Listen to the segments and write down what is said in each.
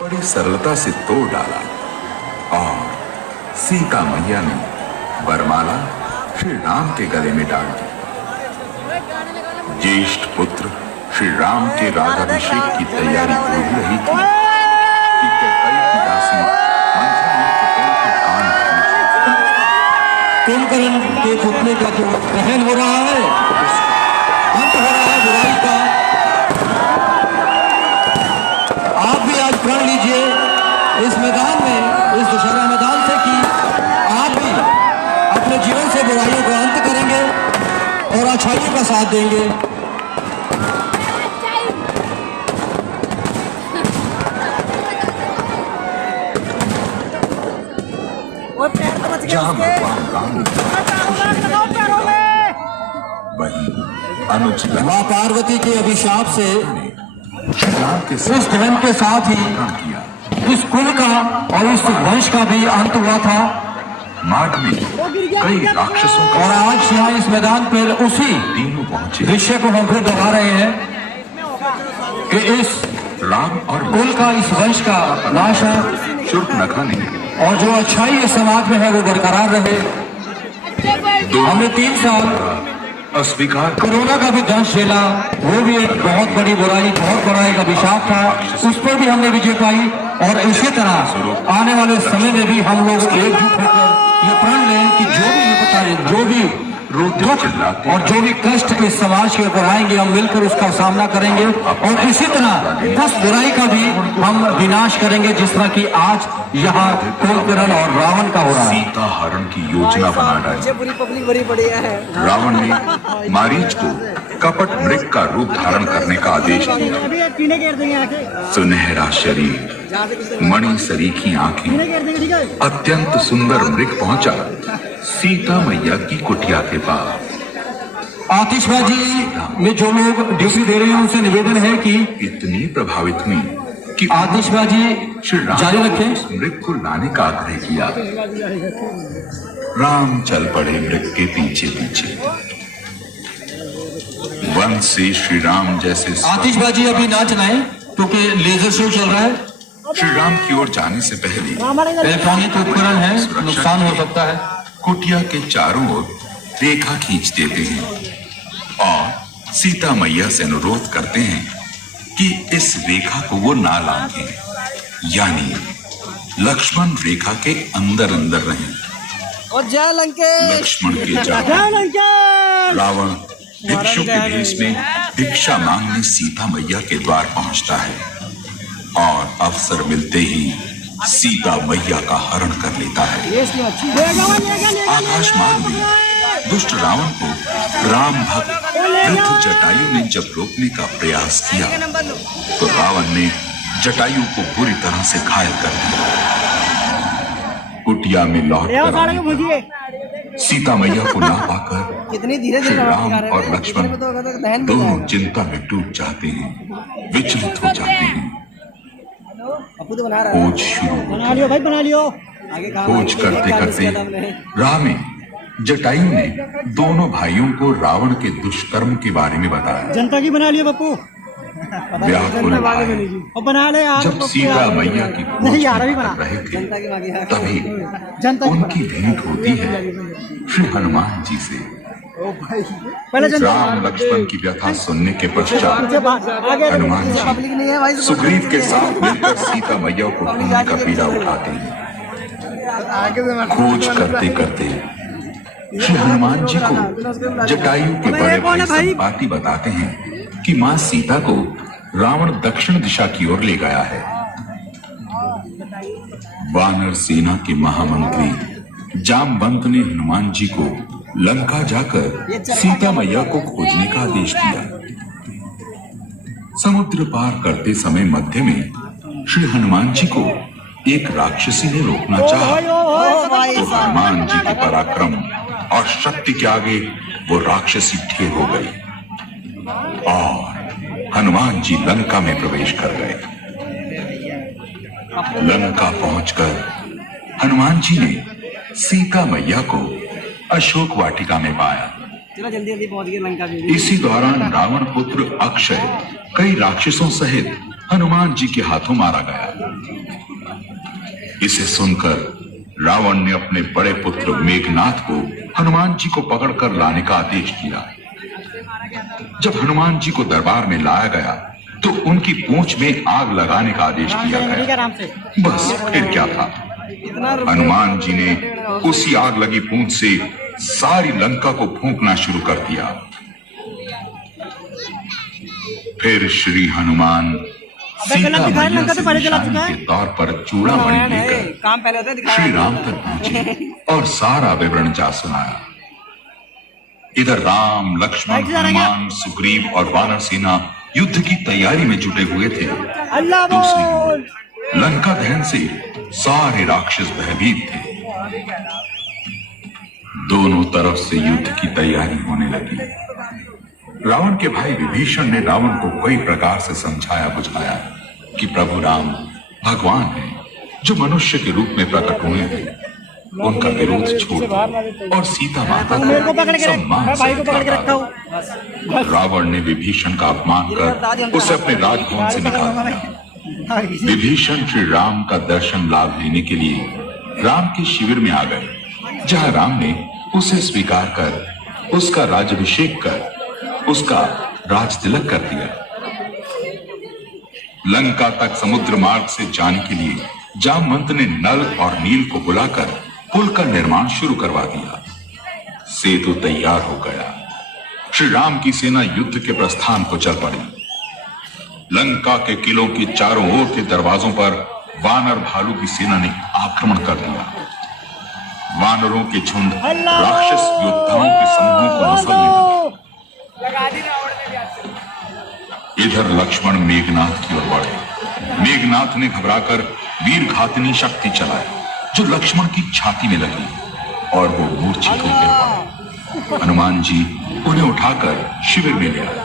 बड़ी सरलता से तोड़ डाला और सीता मैया ने वरमाला श्री राम के गले में डाल दी। ज्येष्ठ पुत्र श्री राम के राज्याभिषेक की तैयारी हो ही रही थी कि कैकेयी की दासी मंथरा ने कैकेयी के कान भरने कुंभकर्ण के पुतले का जो दहन हो रहा है, अंत हो रहा है बुराई का। आप भी आज प्रण लीजिए इस मैदान में, इस दशहरा मैदान से, कि आप भी अपने जीवन से बुराइयों का अंत करेंगे और अच्छाइयों का साथ देंगे। जहां भगवान राम वहीं अनुज मां पार्वती के अभिशाप से राम के उस धन के साथ ही किया। इस कुल का और इस वंश का भी अंत हुआ था। मार्ग में कई राक्षसों का और आज यहाँ इस मैदान पर उसी तीनों पहुंचे। दृश्य को हम फिर दोहरा रहे हैं कि इस राम और कुल का, इस वंश का नाश है शूर्पणखा ने और जो अच्छाई इस समाज में है वो बरकरार रहे। हमने 3 साल अस्वीकार कोरोना का भी दंश झेला, वो भी एक बहुत बड़ी बुराई, बहुत बड़ा एक अभिशाप था, उस पर भी हमने विजय पाई। और इसी तरह आने वाले समय में भी हम लोग एकजुट होकर ये प्रण लें कि जो भी विपत्ताएं, जो भी दुख और जो भी कष्ट इस समाज के ऊपर आएंगे, हम मिलकर उसका सामना करेंगे और इसी तरह उस बुराई का भी हम विनाश करेंगे, जिस तरह की आज यहाँ कुंभकर्ण और रावण का हो रहा है। सीता हरण की योजना बना डाली। पूरी पब्लिक बड़ी बढ़िया है। रावण ने मारीच को कपट मृग का रूप धारण करने का आदेश दिया। सुनहरा शरीर, मणि सरीखी आंखें, अत्यंत सुंदर मृग पहुंचा सीता मैया की कुटिया के पास। आतिशबाजी में जो लोग ड्यूटी दे रहे हैं उनसे निवेदन है कि इतनी प्रभावित हुई कि आतिशबाजी श्री जारी राम ने रखें। उस मृग को लाने का आग्रह किया। राम चल पड़े मृग के पीछे पीछे। वन से श्री राम जैसे आतिशबाजी अभी ना चलाएं क्योंकि लेजर शो चल रहा है। श्री राम की ओर जाने से पहले इलेक्ट्रॉनिक उपकरण है, नुकसान हो सकता है। कुटिया के चारों ओर रेखा खींच देते हैं और सीता मैया से अनुरोध करते हैं कि इस रेखा को वो ना लांघें, यानी लक्ष्मण रेखा के अंदर अंदर रहें। और जय लंकेश। लक्ष्मण के जाते रावण भिक्षु के भेष में भिक्षा मांगने सीता मैया के द्वार पहुंचता है और अवसर मिलते ही सीता मैया का हरण कर लेता है। आकाश मार्ग में दुष्ट रावण को राम भक्त वृद्ध जटायु ने जब रोकने का प्रयास किया तो रावण ने जटायु को बुरी तरह से घायल कर दिया। कुटिया में लौटकर सीता मैया को ना पाकर कितनी धीरे श्री धीरे राम और लक्ष्मण दोनों चिंता में डूब जाते हैं, विचलित हो जाते हैं। तो बना रहा खोज शुरू बना लियो भाई, बना लियो। आगे खोज करते करते राह में जटायु ने दोनों भाइयों को रावण के दुष्कर्म के बारे में बताया। जनता की बना लियो बापू। व्याकुल भाई और बना ले यार। जब सीता मैया की खोज नहीं यार, अभी बना। कर रहे थे जनता की मांगी है। तभी जनता की उनकी भेंट होती है श्री हनुमान जी से। पहले जनता राम लक्ष्मण की व्यथा सुनने के पश्चात हनुमान पब्लिक नहीं है भाई। जी सुग्रीव के साथ मिलकर सीता मैया को ढूंढने का पीड़ा उठाते हैं। खोज करते करते श्री हनुमान जी को जटायु के बड़े भाई संपाति बताते हैं कि मां सीता को रावण दक्षिण दिशा की ओर ले गया है। वानर सेना के महामंत्री जामवंत ने हनुमान जी को लंका जाकर सीता मैया को खोजने का आदेश दिया। समुद्र पार करते समय मध्य में श्री हनुमान जी को एक राक्षसी ने रोकना चाहा तो हनुमान जी के पराक्रम और शक्ति के आगे वो राक्षसी ढेर हो गई और हनुमान जी लंका में प्रवेश कर गए। लंका पहुंचकर हनुमान जी ने सीता मैया को अशोक वाटिका में पाया। चलो जल्दी जल्दी पहुंच गए लंका भी। इसी दौरान रावण पुत्र अक्षय कई राक्षसों सहित हनुमान जी के हाथों मारा गया। इसे सुनकर रावण ने अपने बड़े पुत्र मेघनाथ को हनुमान जी को पकड़कर लाने का आदेश दिया। जब हनुमान जी को दरबार में लाया गया तो उनकी पूंछ में आग लगाने का आदेश दिया गया। बस फिर क्या था, हनुमान जी ने उसी आग लगी पूंछ से सारी लंका को फूंकना शुरू कर दिया। फिर श्री हनुमान सीता मैया से निशानी के तौर पर चूड़ामणि लेकर श्री राम तक पहुंचे और सारा विवरण जा सुनाया। इधर राम, लक्ष्मण, हनुमान, सुग्रीव और वानर सेना युद्ध की तैयारी में जुटे हुए थे। दूसरी ओर लंका दहन से सारे राक्षस भयभीत थे। दोनों तरफ से युद्ध की तैयारी होने लगी। रावण के भाई विभीषण ने रावण को कई प्रकार से समझाया बुझाया कि प्रभु राम भगवान हैं जो मनुष्य के रूप में प्रकट हुए हैं, उनका विरोध छोड़ दो और सीता माता को सम्मान से विदा करो। रावण ने विभीषण का अपमान कर उसे अपने राजभवन से निकाल दिया। विभीषण श्री राम का दर्शन लाभ लेने के लिए राम के शिविर में आ गए, जहां राम ने उसे स्वीकार कर उसका राज्याभिषेक कर उसका राज तिलक कर दिया। लंका तक समुद्र मार्ग से जाने के लिए जामवंत ने नल और नील को बुलाकर पुल का निर्माण शुरू करवा दिया। सेतु तैयार हो गया। श्री राम की सेना युद्ध के प्रस्थान को चल पड़ी। लंका के किलों के चारों ओर के दरवाजों पर वानर भालू की सेना ने आक्रमण कर दिया। वानरों के झुंड राक्षस योद्धाओं के समूहों को मसलने लगे। इधर लक्ष्मण मेघनाथ की ओर बढ़े। मेघनाथ ने घबराकर वीरघातिनी शक्ति चलाई जो लक्ष्मण की छाती में लगी और वो मूर्छित हो गए। हनुमान जी उन्हें उठाकर शिविर में ले आए।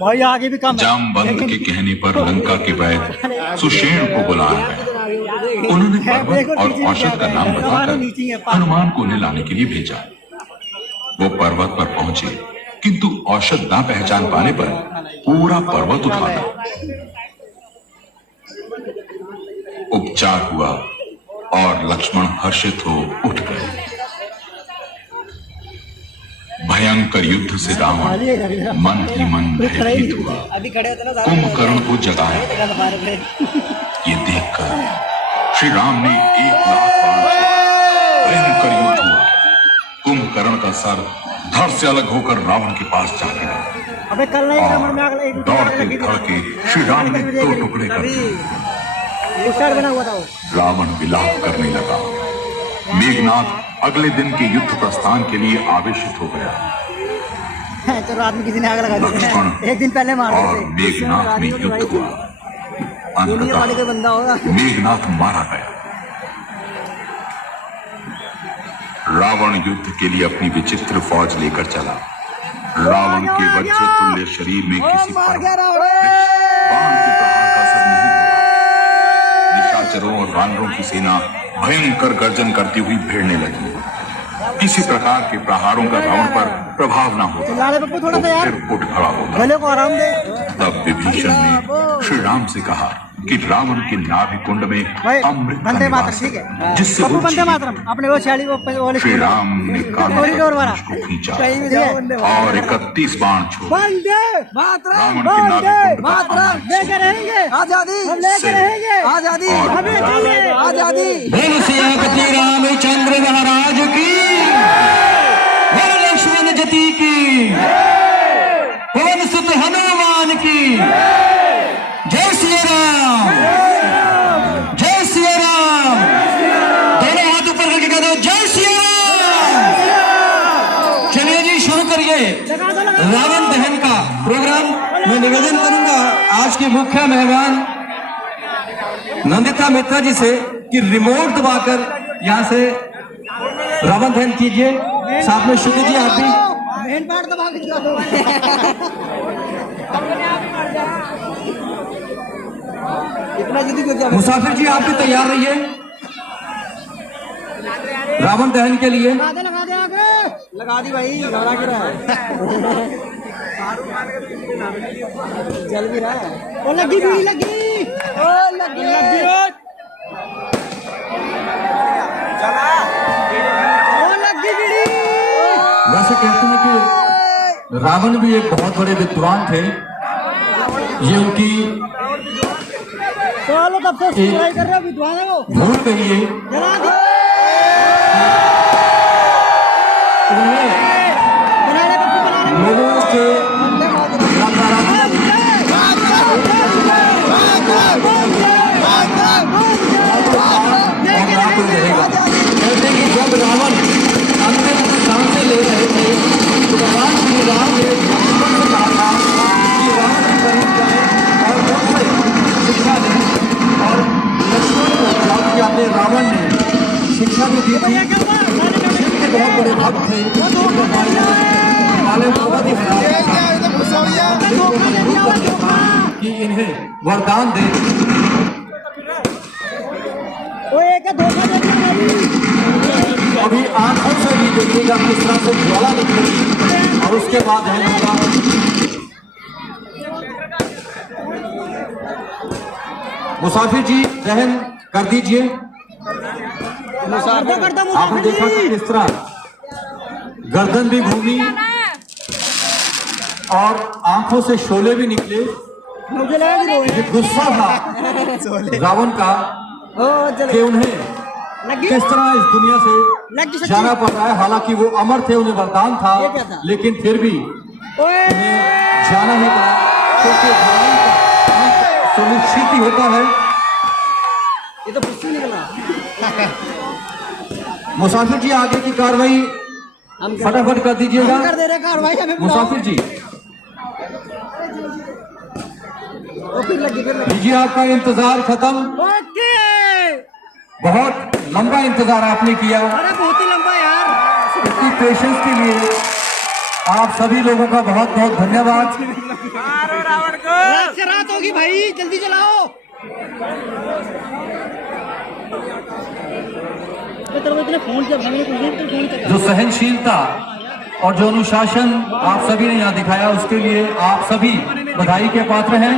भाई आगे भी काम। जामवंत के कहने पर लंका के वैद्य सुषेण को बुलाया गया। उन्होंने पर्वत और औषध का नाम बताकर हनुमान को उन्हें लाने के लिए भेजा। वो पर्वत पर पहुंचे, किंतु औषध ना पहचान पाने पर पूरा पर्वत उठाया। उपचार हुआ और लक्ष्मण हर्षित हो उठ गए। भयंकर युद्ध से रावण मन ही मन भयभीत हुआ। कुंभकर्ण को जगाया। ये देखकर श्री राम ने 1 लाख बाण छोड़े। भयंकर युद्ध हुआ। कुंभकर्ण का सर धड़ से अलग होकर रावण के पास जा गिरा। दौड़ते धड़के श्री राम ने 2 टुकड़े कर दिए। रावण विलाप करने लगा। मेघनाथ अगले दिन के युद्ध प्रस्थान के लिए आवेशित हो गया। तो रात में किसी ने आग लगा दी। एक दिन पहले मार और मेघनाथ में युद्ध हुआ। अंततः मेघनाथ मारा गया। रावण युद्ध के लिए अपनी विचित्र फौज लेकर चला। रावण के वज्र तुल्य शरीर में किसी बाण के प्रहार का असर नहीं हुआ। निशाचरों और वानरों की सेना भयंकर गर्जन करती हुई भिड़ने लगी। किसी प्रकार के प्रहारों का रावण पर प्रभाव न होता। तो फिर उठ खड़ा होता। तब विभीषण ने श्री राम से कहा कि रावण के नाभि कुंड में अमृत का निवास है, जिससे वो श्री राम ने कानून को खींचा और 31 बाण छोड़े। रावण के नाभि कुंड रामचंद्र महाराज की, लक्ष्मण जति की, पवन सुत हनुमान की। जय श्री राम, जय श्री राम। दोनों हाथ ऊपर करके कह दो जय श्री राम। चलिए जी शुरू करिए रावण दहन का प्रोग्राम। मैं निवेदन करूंगा आज के मुख्य मेहमान नंदिता मित्रा जी से कि रिमोट दबाकर यहाँ से रावण दहन कीजिए। साथ में शुद्ध जी आप भी मुसाफिर जी आप भी तैयार रहिए रावण दहन के लिए। लगा दी भाई, घबरा क्यों रहा है? चल भी रहा है। लगी भी लगी। ओ लगी ओ लगी गिड़ी वैसे कहते हैं कि रावण भी एक बहुत बड़े विद्वान थे। ये उनकी चलो तब से सुनाई कर रहा विद्वान है वो भूल गई है। जला दो उन्हें बनाने का बनाने लोगों के रहेगा। कहते हैं कि जब रावण अंतिम सांसें ले रहे थे तो भगवान श्री राम ने लक्ष्मण से कहा था कि रावण के करीब जाए और उनसे शिक्षा लें, और लक्ष्मण को प्राप्त किया। अपने रावण ने शिक्षा भी दी थी। शिव के बहुत बड़े भक्त थे, हिमालय को बहुत ही कि इन्हें वरदान दे। वो एक धोखा दे दिया अभी आंखों से भी देखिएगा किस तरह से ज्वाला निकलेगी और उसके बाद है होगा। मुसाफिर जी दहन कर दीजिए। आपने देखा कि किस तरह गर्दन भी घूमी और आंखों से शोले भी निकले। मुझे लगा ये गुस्सा था रावण का कि उन्हें किस तरह इस दुनिया से जाना पड़ रहा है। हालांकि वो अमर थे, उन्हें वरदान था, लेकिन फिर भी उन्हें जाना ही पड़ा क्योंकि भलाई का सुनिश्चित ही होता है। ये तो कुछ निकला। मुसाफिर जी आगे की कार्रवाई फटाफट कर दीजिएगा। कर दे रहे कार्रवाई हमें मुसाफिर जी फिर लगी लीजिए, आपका इंतजार खत्म। बहुत लंबा इंतजार आपने किया। अरे बहुत ही लंबा यार। इतनी पेशेंस के लिए आप सभी लोगों का बहुत बहुत धन्यवाद। रात से रात होगी भाई, जल्दी चलाओ। इतने फोन जब हमें जो सहनशीलता और जो अनुशासन आप सभी ने यहाँ दिखाया उसके लिए आप सभी बधाई के पात्र हैं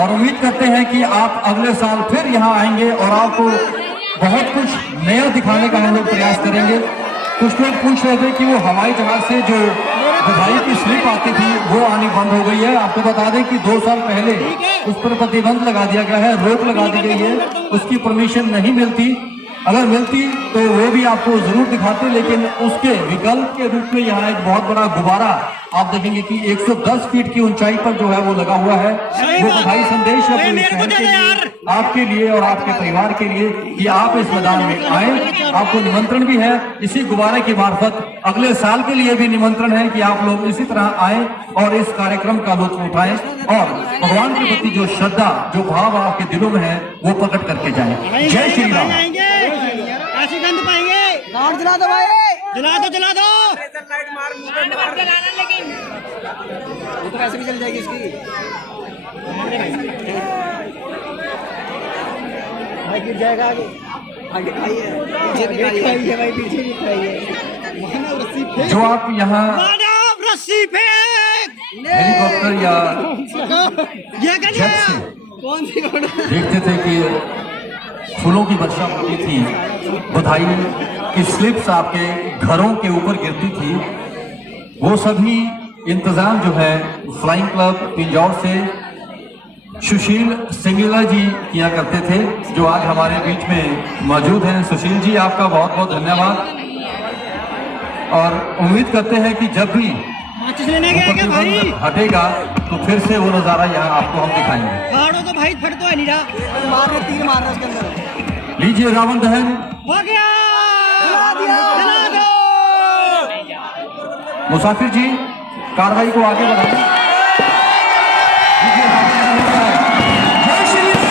और उम्मीद करते हैं कि आप अगले साल फिर यहाँ आएंगे और आपको बहुत कुछ नया दिखाने का हम लोग प्रयास करेंगे। कुछ लोग पूछ रहे थे कि वो हवाई जहाज से जो बधाई की स्लिप आती थी वो आनी बंद हो गई है। आपको बता दें कि 2 साल पहले उस पर प्रतिबंध लगा दिया गया है, रोक लगा दी गई है, उसकी परमिशन नहीं मिलती। अगर मिलती तो वो भी आपको जरूर दिखाते, लेकिन उसके विकल्प के रूप में यहाँ एक बहुत बड़ा गुब्बारा आप देखेंगे कि 110 फीट की ऊंचाई पर जो है वो लगा हुआ है। वो बधाई संदेश है पूरे शहर के लिए, आपके लिए और आपके परिवार के लिए कि आप इस मैदान में आए। आपको निमंत्रण भी है इसी गुब्बारे की मार्फत। अगले साल के लिए भी निमंत्रण है कि आप लोग इसी तरह आए और इस कार्यक्रम का लुत्फ उठाएं और भगवान के प्रति जो श्रद्धा, जो भाव आपके दिलों में है वो प्रकट करके जाएं। जय श्री राम। ऐसी गंद पाएंगे। लाइट जला दो भाई, जला दो जला दो। वो तो ऐसे भी चल जाएगी इसकी। भाई गिर जाएगा आगे। आगे खाइए, पीछे भी खाइए भाई, पीछे भी खाइए। जो आप यहाँ रस्सी फेंक हेलीकॉप्टर या जेट से कौन सी देखते थे कि फूलों की वर्षा होती थी, बधाई की स्लिप्स आपके घरों के ऊपर गिरती थी, वो सभी इंतजाम जो है फ्लाइंग क्लब पिंजौर से सुशील सिंगला जी किया करते थे, जो आज हमारे बीच में मौजूद हैं। सुशील जी आपका बहुत बहुत धन्यवाद और उम्मीद करते हैं कि जब भी प्रतिबंध हटेगा तो फिर से वो नज़ारा यहाँ आपको हम दिखाएंगे। फाड़ो तो भाई, फट तो है नीरा, मार रहे, तीर मार रहे उसके अंदर। लीजिए रावण दहन हो गया, जला दिया, जला दो। मुसाफिर जी कार्रवाई को आगे बढ़ाएं। जय श्री राम।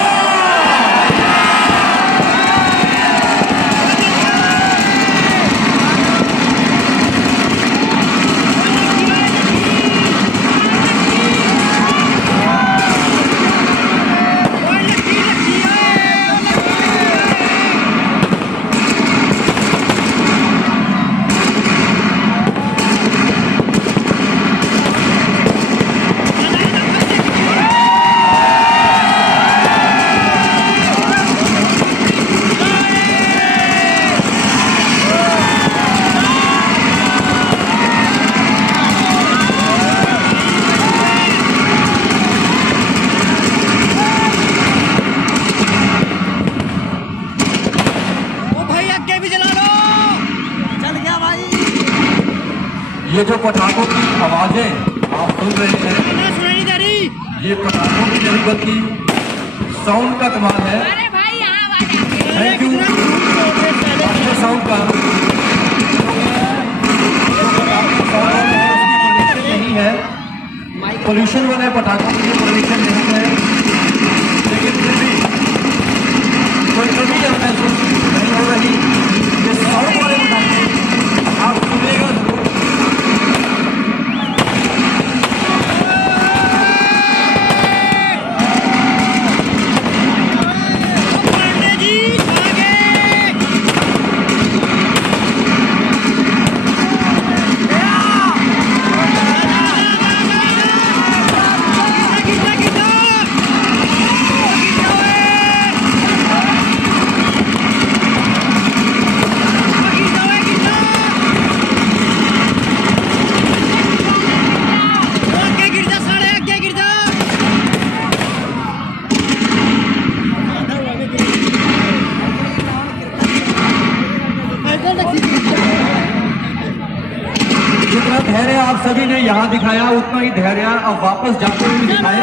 ये जो पटाखों की आवाजें आप सुन रहे हैं, ये पटाखों की नहीं बल्कि साउंड का कमाल है। थैंक यू साउंड का। नहीं है, पोल्यूशन वाले पटाखों की परमिशन नहीं है, लेकिन फिर भी कोई कमी महसूस नहीं हो रही। ये साउंड वाले पटाखे आप सुनेगा जरूर। जितना धैर्य आप सभी ने यहाँ दिखाया उतना ही धैर्य अब वापस जाते हुए दिखाए।